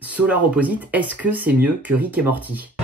Solar Opposite, est-ce que c'est mieux que Rick et Morty?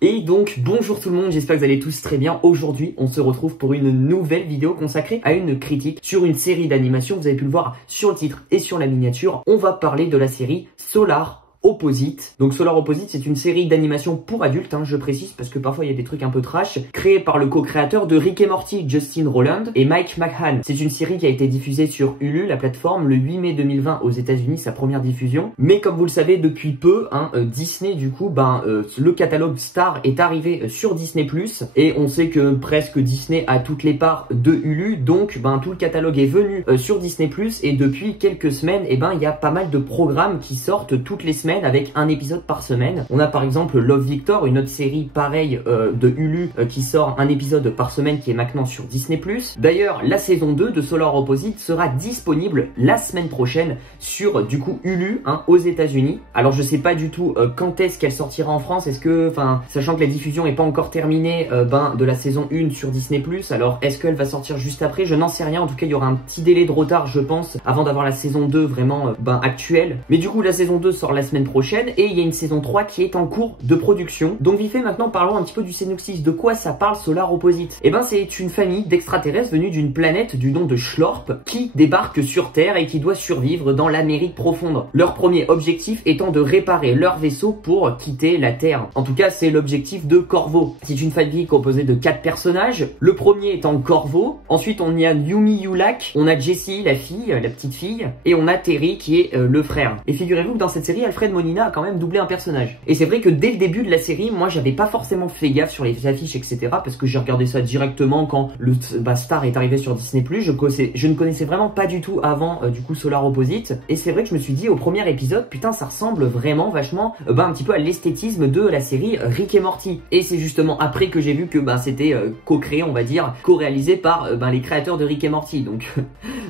Et donc bonjour tout le monde, j'espère que vous allez tous très bien. Aujourd'hui on se retrouve pour une nouvelle vidéo consacrée à une critique sur une série d'animation. Vous avez pu le voir sur le titre et sur la miniature. On va parler de la série Solar Opposite. Donc Solar Opposite, c'est une série d'animation pour adultes, hein, je précise, parce que parfois il y a des trucs un peu trash, créée par le co-créateur de Rick et Morty, Justin Roiland, et Mike McMahan. C'est une série qui a été diffusée sur Hulu, la plateforme, le 8 mai 2020 aux États-Unis, sa première diffusion. Mais comme vous le savez depuis peu, Disney, du coup, le catalogue Star est arrivé sur Disney+, et on sait que presque Disney a toutes les parts de Hulu, donc tout le catalogue est venu sur Disney+, et depuis quelques semaines, il y a pas mal de programmes qui sortent toutes les semaines avec un épisode par semaine. On a par exemple Love Victor, une autre série pareille de Hulu qui sort un épisode par semaine qui est maintenant sur Disney+. D'ailleurs, la saison 2 de Solar Opposite sera disponible la semaine prochaine sur du coup Hulu aux États-Unis. Alors je sais pas du tout quand est-ce qu'elle sortira en France. Est-ce que, sachant que la diffusion n'est pas encore terminée de la saison 1 sur Disney+, alors est-ce qu'elle va sortir juste après? Je n'en sais rien. En tout cas, il y aura un petit délai de retard, je pense, avant d'avoir la saison 2 vraiment actuelle. Mais du coup, la saison 2 sort la semaine prochaine et il y a une saison 3 qui est en cours de production. Donc vite fait, maintenant parlons un petit peu du synopsis. De quoi ça parle Solar Opposite? C'est une famille d'extraterrestres venus d'une planète du nom de Schlorp qui débarque sur Terre et qui doit survivre dans l'Amérique profonde. Leur premier objectif étant de réparer leur vaisseau pour quitter la Terre. En tout cas, c'est l'objectif de Corvo. C'est une famille composée de 4 personnages. Le premier étant Corvo. Ensuite, on y a Yumi Yulak. On a Jessie, la fille, la petite fille. Et on a Terry qui est le frère. Et figurez-vous que dans cette série, Alfred Molina a quand même doublé un personnage. Et c'est vrai que dès le début de la série, moi j'avais pas forcément fait gaffe sur les affiches, etc. Parce que j'ai regardé ça directement quand le Star est arrivé sur Disney+. Je ne connaissais vraiment pas du tout avant du coup Solar Opposite. Et c'est vrai que je me suis dit au premier épisode, putain ça ressemble vraiment vachement un petit peu à l'esthétisme de la série Rick et Morty. Et c'est justement après que j'ai vu que c'était co-créé, on va dire, co-réalisé par les créateurs de Rick et Morty. Donc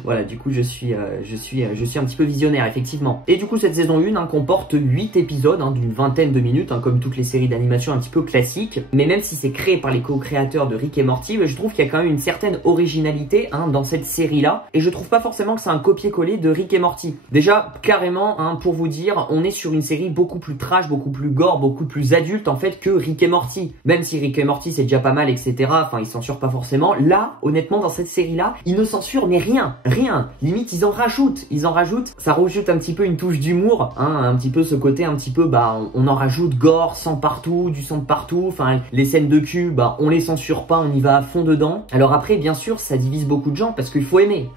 voilà, du coup je suis un petit peu visionnaire effectivement. Et du coup cette saison 1 comporte 8 épisodes d'une vingtaine de minutes, comme toutes les séries d'animation un petit peu classiques. Mais même si c'est créé par les co-créateurs de Rick et Morty, je trouve qu'il y a quand même une certaine originalité dans cette série-là. Et je trouve pas forcément que c'est un copier-coller de Rick et Morty. Déjà, carrément, pour vous dire, on est sur une série beaucoup plus trash, beaucoup plus gore, beaucoup plus adulte en fait que Rick et Morty. Même si Rick et Morty c'est déjà pas mal, etc. Ils censurent pas forcément. Là, honnêtement, dans cette série-là, ils ne censurent mais rien. Limite, ils en rajoutent. Ça rajoute un petit peu une touche d'humour, un petit peu ce côté un petit peu, on en rajoute gore, sang partout, du sang de partout, les scènes de cul, on les censure pas, on y va à fond dedans. Alors après, bien sûr, ça divise beaucoup de gens parce qu'il faut aimer,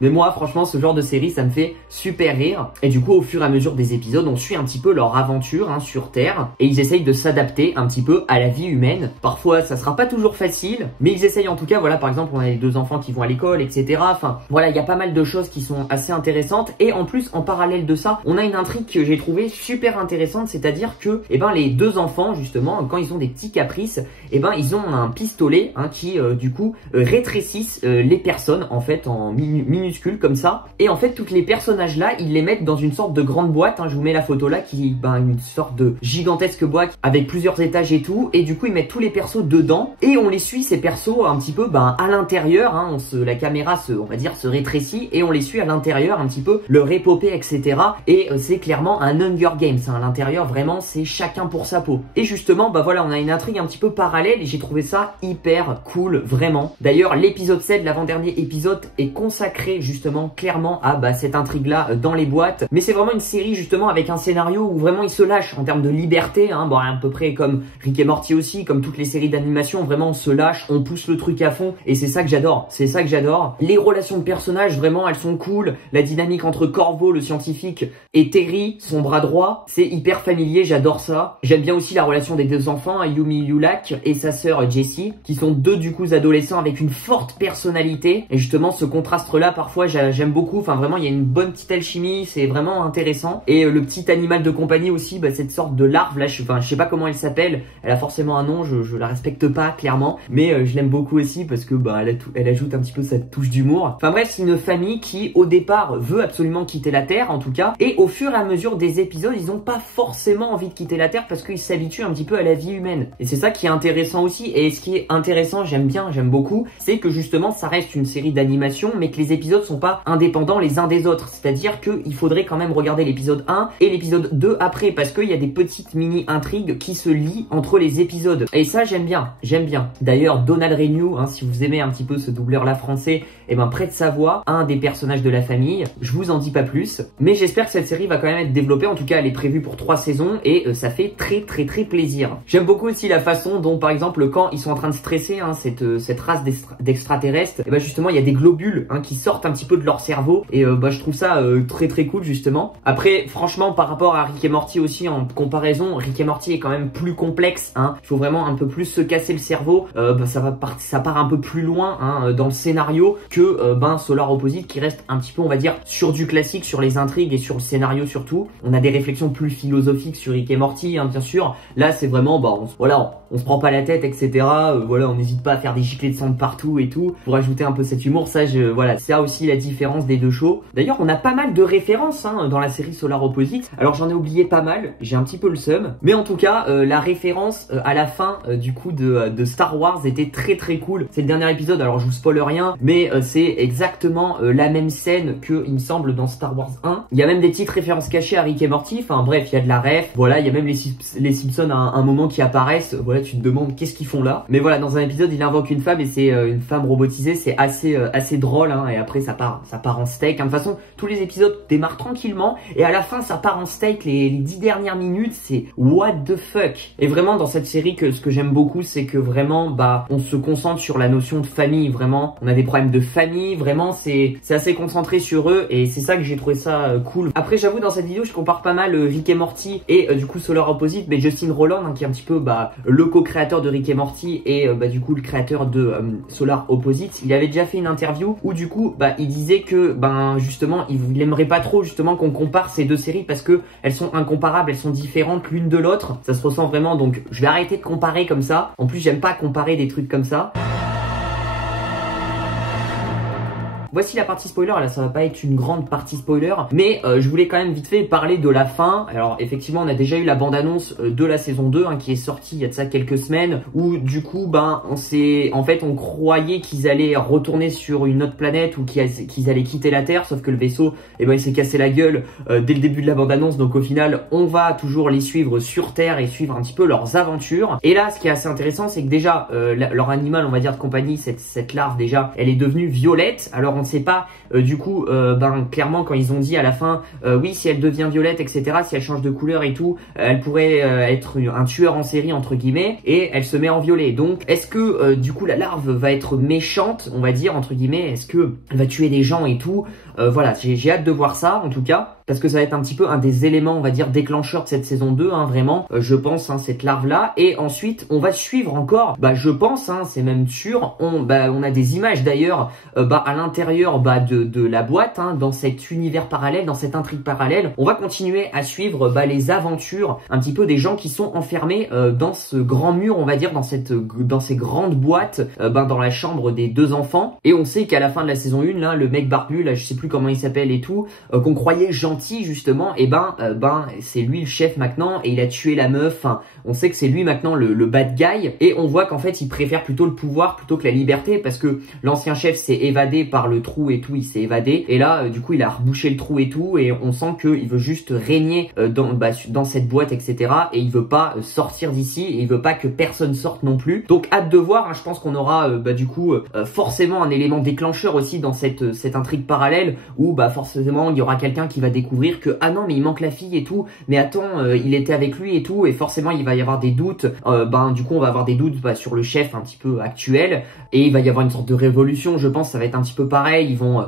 Mais moi, franchement, ce genre de série, ça me fait super rire. Et du coup, au fur et à mesure des épisodes, on suit un petit peu leur aventure sur Terre et ils essayent de s'adapter un petit peu à la vie humaine. Parfois, ça sera pas toujours facile, mais ils essayent en tout cas. Voilà, par exemple, on a les 2 enfants qui vont à l'école, etc. Voilà, il y a pas mal de choses qui sont assez intéressantes. Et en plus, en parallèle de ça, on a une intrigue que j'ai trouvée super intéressante, c'est-à-dire que les 2 enfants justement, quand ils ont des petits caprices, ils ont un pistolet qui du coup rétrécissent les personnes en fait en minuscules comme ça. Et en fait toutes les personnages là, ils les mettent dans une sorte de grande boîte, je vous mets la photo là qui une sorte de gigantesque boîte avec plusieurs étages et tout, et du coup ils mettent tous les persos dedans et on les suit ces persos un petit peu à l'intérieur, la caméra on va dire se rétrécit et on les suit à l'intérieur un petit peu leur épopée, etc. Et c'est clairement un Hunger Games à l'intérieur, vraiment c'est chacun pour sa peau. Et justement voilà, on a une intrigue un petit peu parallèle et j'ai trouvé ça hyper cool, vraiment. D'ailleurs l'épisode 7, l'avant-dernier épisode, est consacré justement clairement à cette intrigue là dans les boîtes. Mais c'est vraiment une série justement avec un scénario où vraiment ils se lâchent en termes de liberté, à peu près comme Rick et Morty aussi, comme toutes les séries d'animation, vraiment on se lâche, on pousse le truc à fond et c'est ça que j'adore, Les relations de personnages, vraiment elles sont cool, la dynamique entre Corvo le scientifique et Terry, son bras droit, c'est hyper familier, j'adore ça. J'aime bien aussi la relation des 2 enfants, Yumi Yulak et sa sœur Jessie, qui sont 2 du coup adolescents avec une forte personnalité. Et justement ce contraste là parfois j'aime beaucoup, vraiment il y a une bonne petite alchimie, c'est vraiment intéressant. Et le petit animal de compagnie aussi, cette sorte de larve là, je sais pas comment elle s'appelle, elle a forcément un nom, je la respecte pas clairement, mais je l'aime beaucoup aussi parce que elle ajoute un petit peu cette touche d'humour. Bref, c'est une famille qui au départ veut absolument quitter la Terre en tout cas, et au fur et à mesure des épisodes, ils n'ont pas forcément envie de quitter la Terre parce qu'ils s'habituent un petit peu à la vie humaine. Et c'est ça qui est intéressant aussi. Et ce qui est intéressant, j'aime beaucoup, c'est que justement ça reste une série d'animation, mais que les épisodes sont pas indépendants les uns des autres. C'est-à-dire qu'il faudrait quand même regarder l'épisode 1 et l'épisode 2 après, parce qu'il y a des petites mini-intrigues qui se lient entre les épisodes. Et ça, j'aime bien. D'ailleurs, Donald Renew, si vous aimez un petit peu ce doubleur-là français, et ben prête sa voix, un des personnages de la famille. Je vous en dis pas plus, mais j'espère que cette série va quand même être développée. En tout cas, elle est prévue pour 3 saisons et ça fait très plaisir. J'aime beaucoup aussi la façon dont, par exemple, quand ils sont en train de stresser, cette race d'extraterrestres, et ben justement, il y a des globules qui sortent un petit peu de leur cerveau et je trouve ça très cool justement. Après, franchement, par rapport à Rick et Morty aussi, en comparaison, Rick et Morty est quand même plus complexe. Il faut vraiment un peu plus se casser le cerveau. Ça part un peu plus loin dans le scénario que Solar Opposite, qui reste un petit peu, on va dire, sur du classique, sur les intrigues et sur le scénario surtout. On a des réflexions plus philosophiques sur Rick et Morty, bien sûr. Là, c'est vraiment, on se prend pas la tête, etc. On n'hésite pas à faire des giclées de sang de partout et tout, pour ajouter un peu cet humour. Ça, c'est aussi la différence des deux shows. D'ailleurs, on a pas mal de références dans la série Solar Opposite. Alors, j'en ai oublié pas mal, j'ai un petit peu le seum. Mais en tout cas, la référence à la fin du coup de Star Wars était très cool. C'est le dernier épisode, alors je vous spoil rien, mais c'est exactement la même scène que, il me semble, dans Star Wars 1. Il y a même des petites références cachées à Rick et Morty. Enfin bref, il y a de la ref. Voilà, il y a même les Simpsons à un moment qui apparaissent. Voilà, tu te demandes qu'est-ce qu'ils font là. Mais voilà, dans un épisode, il invoque une femme et c'est une femme robotisée. C'est assez drôle. Et après, ça part en steak. De toute façon, tous les épisodes démarrent tranquillement et à la fin, ça part en steak. Les 10 dernières minutes, c'est what the fuck. Et vraiment, dans cette série, ce que j'aime beaucoup, c'est que vraiment, on se concentre sur la notion de famille. Vraiment, on a des problèmes de famille. Vraiment, c'est assez concentré sur eux et c'est ça que j'ai trouvé ça cool. Après, j'avoue, dans cette vidéo, je compare pas mal Rick et Morty et du coup Solar Opposite, mais Justin Roiland, qui est un petit peu le co-créateur de Rick et Morty et du coup le créateur de Solar Opposite, il avait déjà fait une interview où du coup il disait que justement il aimerait pas trop justement qu'on compare ces deux séries parce que elles sont incomparables, elles sont différentes l'une de l'autre, ça se ressent vraiment. Donc je vais arrêter de comparer comme ça. En plus, j'aime pas comparer des trucs comme ça. Voici la partie spoiler. Là, ça va pas être une grande partie spoiler, mais je voulais quand même vite fait parler de la fin. Alors effectivement, on a déjà eu la bande-annonce de la saison 2 qui est sortie il y a de ça quelques semaines, où du coup on croyait qu'ils allaient retourner sur une autre planète ou qu'ils allaient quitter la Terre, sauf que le vaisseau il s'est cassé la gueule dès le début de la bande-annonce. Donc au final, on va toujours les suivre sur Terre et suivre un petit peu leurs aventures. Et là, ce qui est assez intéressant, c'est que déjà leur animal, on va dire de compagnie, cette larve, déjà elle est devenue violette. Alors on ne sait pas clairement, quand ils ont dit à la fin oui, si elle devient violette, etc., si elle change de couleur et tout, elle pourrait être un tueur en série entre guillemets, et elle se met en violet. Donc est-ce que du coup la larve va être méchante, on va dire entre guillemets, est-ce que elle va tuer des gens et tout? Voilà, j'ai hâte de voir ça en tout cas, parce que ça va être un petit peu un des éléments, on va dire, déclencheurs de cette saison 2, vraiment, je pense, cette larve-là. Et ensuite, on va suivre encore, je pense, c'est même sûr, on a des images d'ailleurs, à l'intérieur de la boîte, dans cet univers parallèle, dans cette intrigue parallèle. On va continuer à suivre les aventures, un petit peu des gens qui sont enfermés dans ce grand mur, on va dire, dans ces grandes boîtes, dans la chambre des deux enfants. Et on sait qu'à la fin de la saison 1, là, le mec barbu, là, je sais plus comment il s'appelle et tout, qu'on croyait gentil justement, et c'est lui le chef maintenant et il a tué la meuf. On sait que c'est lui maintenant le bad guy, et on voit qu'en fait il préfère plutôt le pouvoir plutôt que la liberté, parce que l'ancien chef s'est évadé par le trou et tout, il s'est évadé, et là du coup il a rebouché le trou et tout, et on sent qu'il veut juste régner dans cette boîte, etc., et il veut pas sortir d'ici, et il veut pas que personne sorte non plus. Donc hâte de voir, je pense qu'on aura du coup forcément un élément déclencheur aussi dans cette intrigue parallèle, où forcément il y aura quelqu'un qui va découvrir que ah non, mais il manque la fille et tout, mais attends, il était avec lui et tout, et forcément il va y avoir des doutes. Du coup on va avoir des doutes sur le chef un petit peu actuel, et il va y avoir une sorte de révolution. Je pense ça va être un petit peu pareil. Ils vont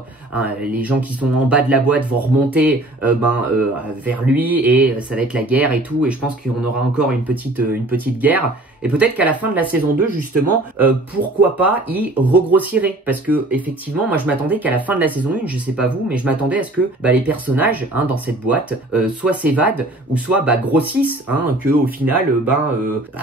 les gens qui sont en bas de la boîte vont remonter vers lui, et ça va être la guerre et tout, et je pense qu'on aura encore une petite guerre. Et peut-être qu'à la fin de la saison 2, justement, pourquoi pas, ils regrossiraient. Parce que, effectivement, moi je m'attendais qu'à la fin de la saison 1, je sais pas vous, mais je m'attendais à ce que les personnages dans cette boîte soit s'évadent ou soit grossissent, que au final,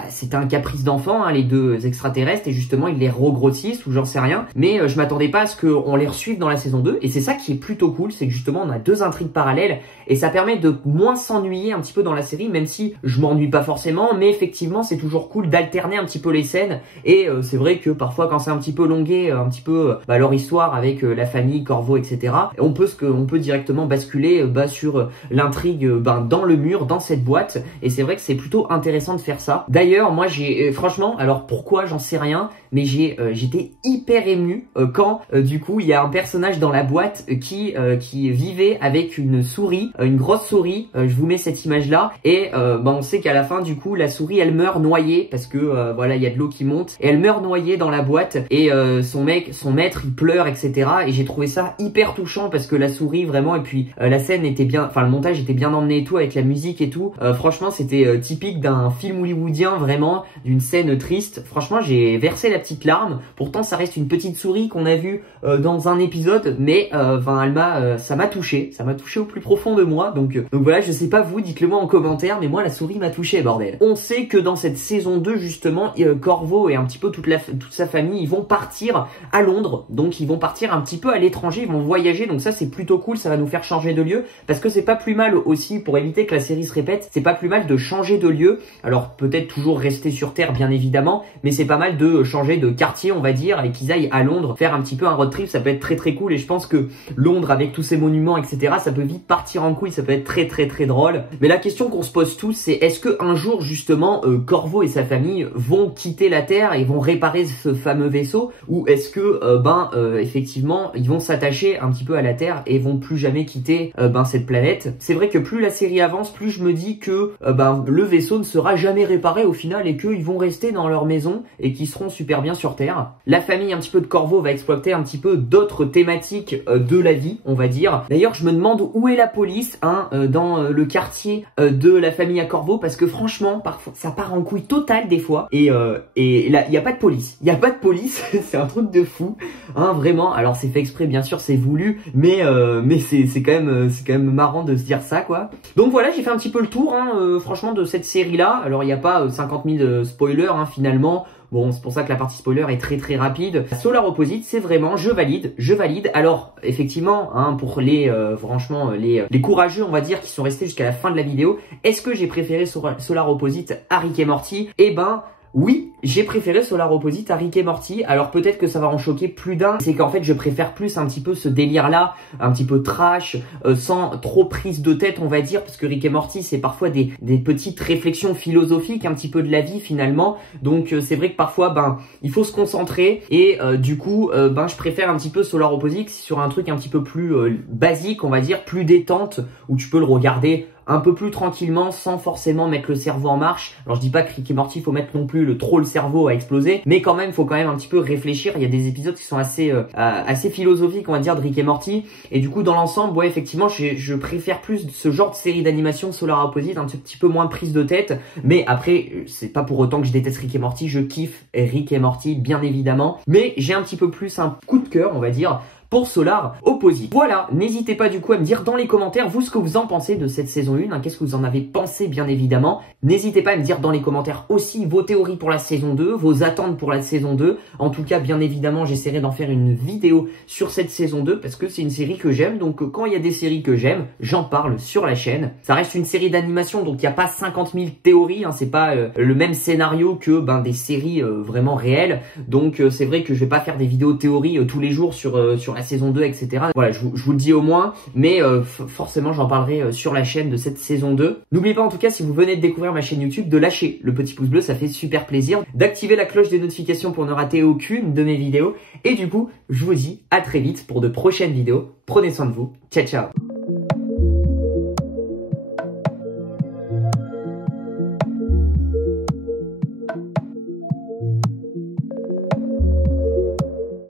c'était un caprice d'enfant, les deux extraterrestres, et justement ils les regrossissent ou j'en sais rien. Mais je m'attendais pas à ce qu'on les resuive dans la saison 2, et c'est ça qui est plutôt cool, c'est que justement on a deux intrigues parallèles, et ça permet de moins s'ennuyer un petit peu dans la série, même si je m'ennuie pas forcément, mais effectivement c'est toujours cool d'alterner un petit peu les scènes, et c'est vrai que parfois quand c'est un petit peu longué, un petit peu leur histoire avec la famille, Corvo, etc., on peut directement basculer sur l'intrigue dans le mur, dans cette boîte, et c'est vrai que c'est plutôt intéressant de faire ça. D'ailleurs, moi j'ai franchement, alors pourquoi j'en sais rien, mais j'étais hyper ému quand du coup il y a un personnage dans la boîte qui vivait avec une souris, une grosse souris. Je vous mets cette image là, et on sait qu'à la fin du coup la souris elle meurt noyée parce que voilà, il y a de l'eau qui monte, et elle meurt noyée dans la boîte, et son maître il pleure, etc. Et j'ai trouvé ça hyper touchant parce que la souris vraiment, et puis la scène était bien, enfin le montage était bien emmené et tout, avec la musique et tout. Franchement c'était typique d'un film hollywoodien, vraiment d'une scène triste. Franchement j'ai versé la petite larme. Pourtant ça reste une petite souris qu'on a vue dans un épisode, mais ça m'a touché au plus profond de moi. Donc voilà, je sais pas vous, dites-le moi en commentaire, mais moi la souris m'a touché, bordel. On sait que dans cette saison 2 justement, Corvo et un petit peu toute sa famille, ils vont partir à Londres, donc ils vont partir un petit peu à l'étranger, ils vont voyager, donc ça c'est plutôt cool, ça va nous faire changer de lieu, parce que c'est pas plus mal aussi, pour éviter que la série se répète, c'est pas plus mal de changer de lieu. Alors peut-être toujours rester sur Terre bien évidemment, mais c'est pas mal de changer de quartier on va dire, et qu'ils aillent à Londres faire un petit peu un road trip, ça peut être très très cool. Et je pense que Londres avec tous ces monuments etc, ça peut vite partir en couille, ça peut être très très très drôle. Mais la question qu'on se pose tous, c'est est-ce que un jour justement Corvo et sa famille vont quitter la Terre et vont réparer ce fameux vaisseau, ou est-ce que effectivement ils vont s'attacher un petit peu à la Terre et vont plus jamais quitter cette planète. C'est vrai que plus la série avance, plus je me dis que le vaisseau ne sera jamais réparé au final, et qu'ils vont rester dans leur maison et qu'ils seront super bien sur Terre. La famille un petit peu de Corvo va exploiter un petit peu d'autres thématiques de la vie on va dire. D'ailleurs je me demande où est la police dans le quartier de la famille à Corvo, parce que franchement parfois ça part en couille totale des fois, et là il n'y a pas de police, c'est un truc de fou vraiment. Alors c'est fait exprès bien sûr, c'est voulu, mais c'est quand même marrant de se dire ça quoi. Donc voilà, j'ai fait un petit peu le tour franchement de cette série là. Alors il n'y a pas 50 000 spoilers finalement. Bon, c'est pour ça que la partie spoiler est très très rapide. Solar Opposite, c'est vraiment, je valide. Alors, effectivement, pour les courageux, on va dire, qui sont restés jusqu'à la fin de la vidéo, est-ce que j'ai préféré Solar Opposite à Rick et Morty? Eh ben, oui, j'ai préféré Solar Opposite à Rick et Morty. Alors peut-être que ça va en choquer plus d'un. C'est qu'en fait je préfère plus un petit peu ce délire là, un petit peu trash, sans trop prise de tête on va dire, parce que Rick et Morty c'est parfois des petites réflexions philosophiques un petit peu de la vie finalement. Donc c'est vrai que parfois il faut se concentrer, et du coup je préfère un petit peu Solar Opposite sur un truc un petit peu plus basique on va dire, plus détente, où tu peux le regarder un peu plus tranquillement sans forcément mettre le cerveau en marche. Alors je dis pas que Rick et Morty faut mettre non plus trop le cerveau à exploser, mais quand même faut quand même un petit peu réfléchir. Il y a des épisodes qui sont assez philosophiques on va dire de Rick et Morty, et du coup dans l'ensemble ouais effectivement je préfère plus ce genre de série d'animation Solar Opposite, un petit peu moins prise de tête. Mais après c'est pas pour autant que je déteste Rick et Morty, je kiffe Rick et Morty bien évidemment, mais j'ai un petit peu plus un coup de cœur on va dire pour Solar Opposite. Voilà, n'hésitez pas du coup à me dire dans les commentaires vous ce que vous en pensez de cette saison 1, qu'est-ce que vous en avez pensé bien évidemment. N'hésitez pas à me dire dans les commentaires aussi vos théories pour la saison 2, vos attentes pour la saison 2. En tout cas bien évidemment j'essaierai d'en faire une vidéo sur cette saison 2 parce que c'est une série que j'aime, donc quand il y a des séries que j'aime, j'en parle sur la chaîne. Ça reste une série d'animation, donc il n'y a pas 50 000 théories, c'est pas le même scénario que des séries vraiment réelles, donc c'est vrai que je vais pas faire des vidéos théories tous les jours sur la saison 2 etc. Voilà, je vous le dis au moins, mais forcément j'en parlerai sur la chaîne de cette saison 2. N'oubliez pas en tout cas, si vous venez de découvrir ma chaîne YouTube, de lâcher le petit pouce bleu, ça fait super plaisir, d'activer la cloche des notifications pour ne rater aucune de mes vidéos, et du coup je vous dis à très vite pour de prochaines vidéos. Prenez soin de vous, ciao ciao.